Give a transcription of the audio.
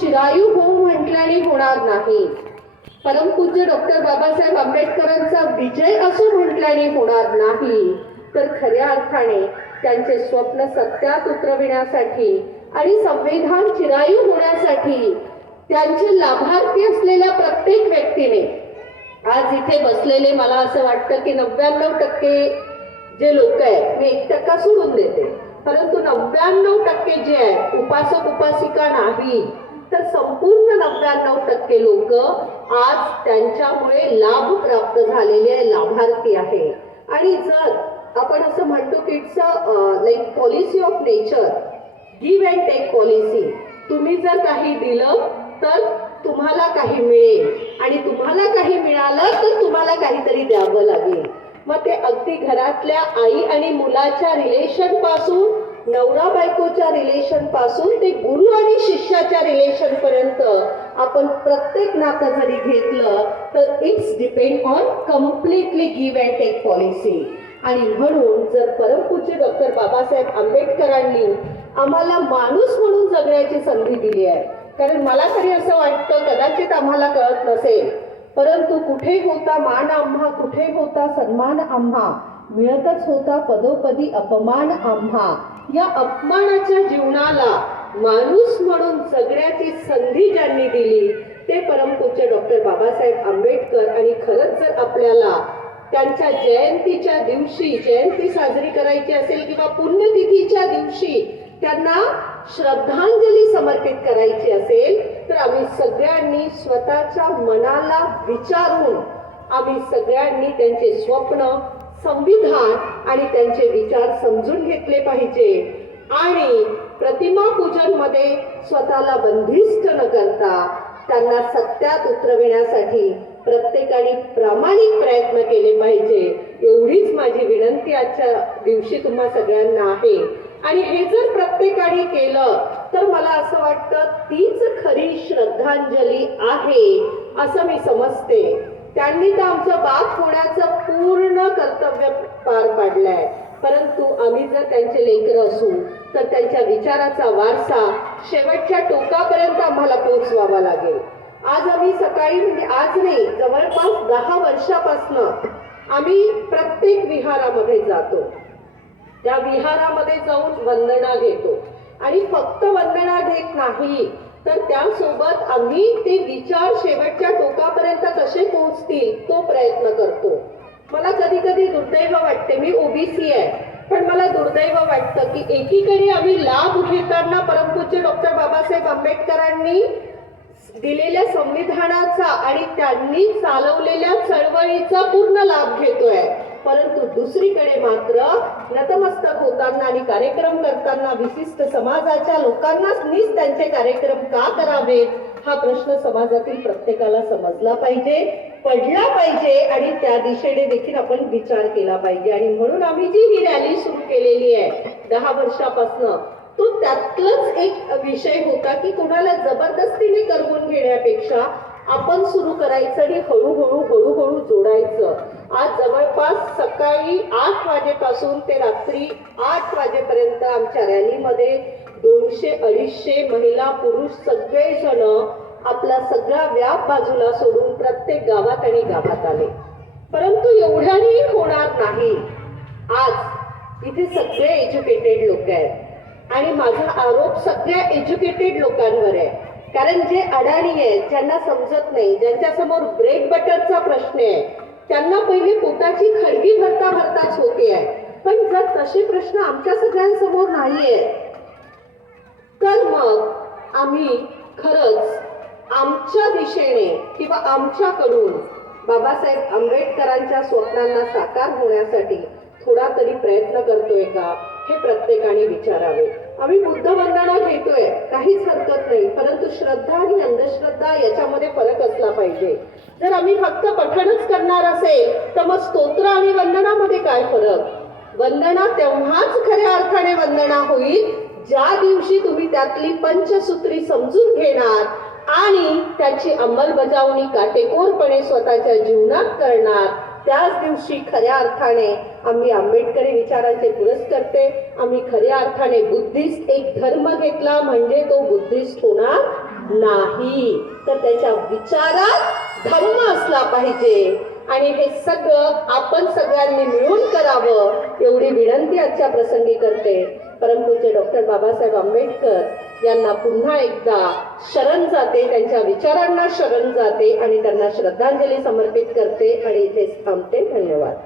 चिरायू हो म्हटल्याने होणार नाही. परमपूज्य डॉक्टर बाबासाहेब आंबेडकरांचा विजय असो म्हटल्याने होणार नाही. तर खऱ्या अर्थाने त्यांचे स्वप्न सत्यात उतरविण्यासाठी आणि संविधान चिरायू होण्यासाठी त्यांचे लाभार्थी असलेल्या प्रत्येक व्यक्तीने, आज इथे बसलेले मला असं वाटतं की 99% जे लोक आहेत, मी 1% सोडून देते, परंतु 99% जे आहेत उपासक उपासिका नाही, तर संपूर्ण 99% लोक आज त्यांच्यामुळे लाभ प्राप्त झालेले लाभार्थी आहे. आणि जर आपण असं म्हणतो की it's like policy of nature, give and take policy. तुम्ही जर काही दिलं तर तुम्हाला काही मिळेल आणि तुम्हाला काही मिळालं तर तुम्हाला काहीतरी द्यावं लागेल. मग ते अगदी घरातल्या आई आणि मुलाच्या रिलेशन पासून, नवरा बायकोच्या रिलेशन पासून ते गुरु आणि शिष्याच्या रिलेशन पर्यंत आपण प्रत्येक नातं जरी घेतलं तर it's depend on completely give and take policy. आणि म्हणून जर परमपूज्य डॉक्टर बाबासाहेब आंबेडकरांनी आम्हाला माणूस म्हणून जगण्याची संधी दिली आहे, कारण मला तरी असं वाटतं कदाचित आम्हाला कळत नसेल, परंतु कुठे होता मान आम्हा, कुठे होता सन्मान आम्हा, मिळतच होता पदोपदी अपमान आम्हा. या अपमानाच्या जीवनाला माणूस म्हणून जगण्याची संधी ज्यांनी दिली ते परमपूज्य डॉक्टर बाबासाहेब आंबेडकर. आणि खरंच जर आपल्याला त्यांच्या जयंतीच्या दिवशी, जयंती साजरी करायची असेल किंवा पुण्यतिथीच्या दिवशी त्यांना श्रद्धांजली समर्पित करायची असेल तर आम्ही सगळ्यांनी स्वतःच्या मनाला विचारून, आम्ही सगळ्यांनी त्यांचे स्वप्न, संविधान आणि त्यांचे विचार समजून घेतले पाहिजे. आणि प्रतिमा पूजन मध्ये स्वतःला बंदिस्त न करता त्यांना सत्यात उतरविण्यासाठी प्रत्येकाने प्रामाणिक प्रयत्न केले पाहिजे. एवढीच माझी विनंती आजच्या दिवशी तुम्हा सगळ्यांना आहे. आणि हे जर प्रत्येकाने केलं तर मला असं वाटतं तीच खरी श्रद्धांजली आहे असं मी समजते. त्यांनी तर आमचं बाप होण्याचं पूर्ण कर्तव्य पार पाडलंय, परंतु आम्ही जर त्यांचे लेकरं असू तर त्यांच्या विचाराचा वारसा शेवटच्या टोकापर्यंत आम्हाला पोहोचवावा लागेल. आज आम्ही सकाळी, म्हणजे आज नाही, जवळपास 10 वर्षापासून आम्ही प्रत्येक विहारामध्ये जातो. त्या विहारामध्ये जाऊन वंदना घेतो आणि फक्त वंदना घेत नाही तर त्यासोबत आम्ही ते विचार शेवटच्या टोकापर्यंत कसे पोहोचतील तो प्रयत्न करतो. मला कधी कधी दुर्दैव वाटते, मी ओबीसी आहे, पण मला दुर्दैव वाटतं की एकीकडे आम्ही लाभ घेताना परमपूज्य डॉक्टर बाबासाहेब आंबेडकरांनी दिलेल्या संविधानाचा आणि त्यांनी चालवलेल्या चळवळीचा पूर्ण लाभ घेतोय, परंतु दुसरीकडे मात्र नतमस्तक होताना आणि कार्यक्रम करताना विशिष्ट समाजाच्या लोकांनाच नीच त्यांचे कार्यक्रम का करावेत हा प्रश्न समाजातील प्रत्येकाला समजला पाहिजे, पडला पाहिजे आणि त्या दिशेने देखील आपण विचार केला पाहिजे. आणि म्हणून आम्ही जी ही रॅली सुरू केलेली आहे 10 वर्षापासून, तो त्यातलाच एक विषय होता की कोणाला जबरदस्तीने करवून घेण्यापेक्षा आपण सुरू करायचं आणि हळूहळू जोडायचं. आज जवळपास सकाळी 8 वाजेपासून ते रात्री 8 वाजेपर्यंत आमच्या रॅलीमध्ये 200-250 महिला पुरुष सगळेजण आपला सगळा व्याप बाजूला सोडून प्रत्येक गावात आणि गावात आले. परंतु एवढ्याने होणार नाही. आज इथे सगळे एज्युकेटेड लोक आहेत आणि माझा आरोप सगळ्या एज्युकेटेड लोकांवर आहे, कारण जे अडाणी आहेत, ज्यांना समजत नाही, ज्यांच्या समोर ब्रेड बटरचा प्रश्न आहे, त्यांना पहिले पोटाची खळगी भरता भरताच होते आहे. पण जर तसे प्रश्न आमच्या सगळ्यांसमोर नाहीये तर मग आम्ही खरंच आमच्या दिशेने किंवा आमच्याकडून बाबासाहेब आंबेडकरांच्या स्वप्नांना साकार होण्यासाठी थोडा तरी प्रयत्न करतोय का हे प्रत्येकाने विचारावे. आम्ही बुद्ध वंदना घेतोय, काहीच हरकत नाही, परंतु श्रद्धा आणि अंधश्रद्धा याच्यामध्ये फरक असला पाहिजे. जर आम्ही फक्त पठणच करणार असेल तर मग स्तोत्र आणि वंदनामध्ये काय फरक? वंदना तेव्हाच खऱ्या अर्थाने वंदना होईल ज्या दिवशी तुम्ही त्यातली पंचसूत्री समजून घेणार आणि त्याची अंमलबजावणी काटेकोरपणे स्वतःच्या जीवनात करणार. त्याच दिवशी खऱ्या अर्थाने आम्ही आंबेडकरी विचारांचे पुरस्कर्ते, आम्ही खऱ्या अर्थाने बुद्धिस्ट एक धर्म घेतला म्हणजे तो बुद्धिस्ट होणार नाही, तर त्याच्या विचारात धम्म असला पाहिजे. आणि हे सगळं आपण सगळ्यांनी मिळून करावं एवढी विनंती आजच्या प्रसंगी करते. परमपूज्य डॉक्टर बाबासाहेब आंबेडकर यांना पुन्हा एकदा शरण जाते, त्यांच्या विचारांना शरण जाते आणि त्यांना श्रद्धांजली समर्पित करते आणि इथेच थांबते. धन्यवाद.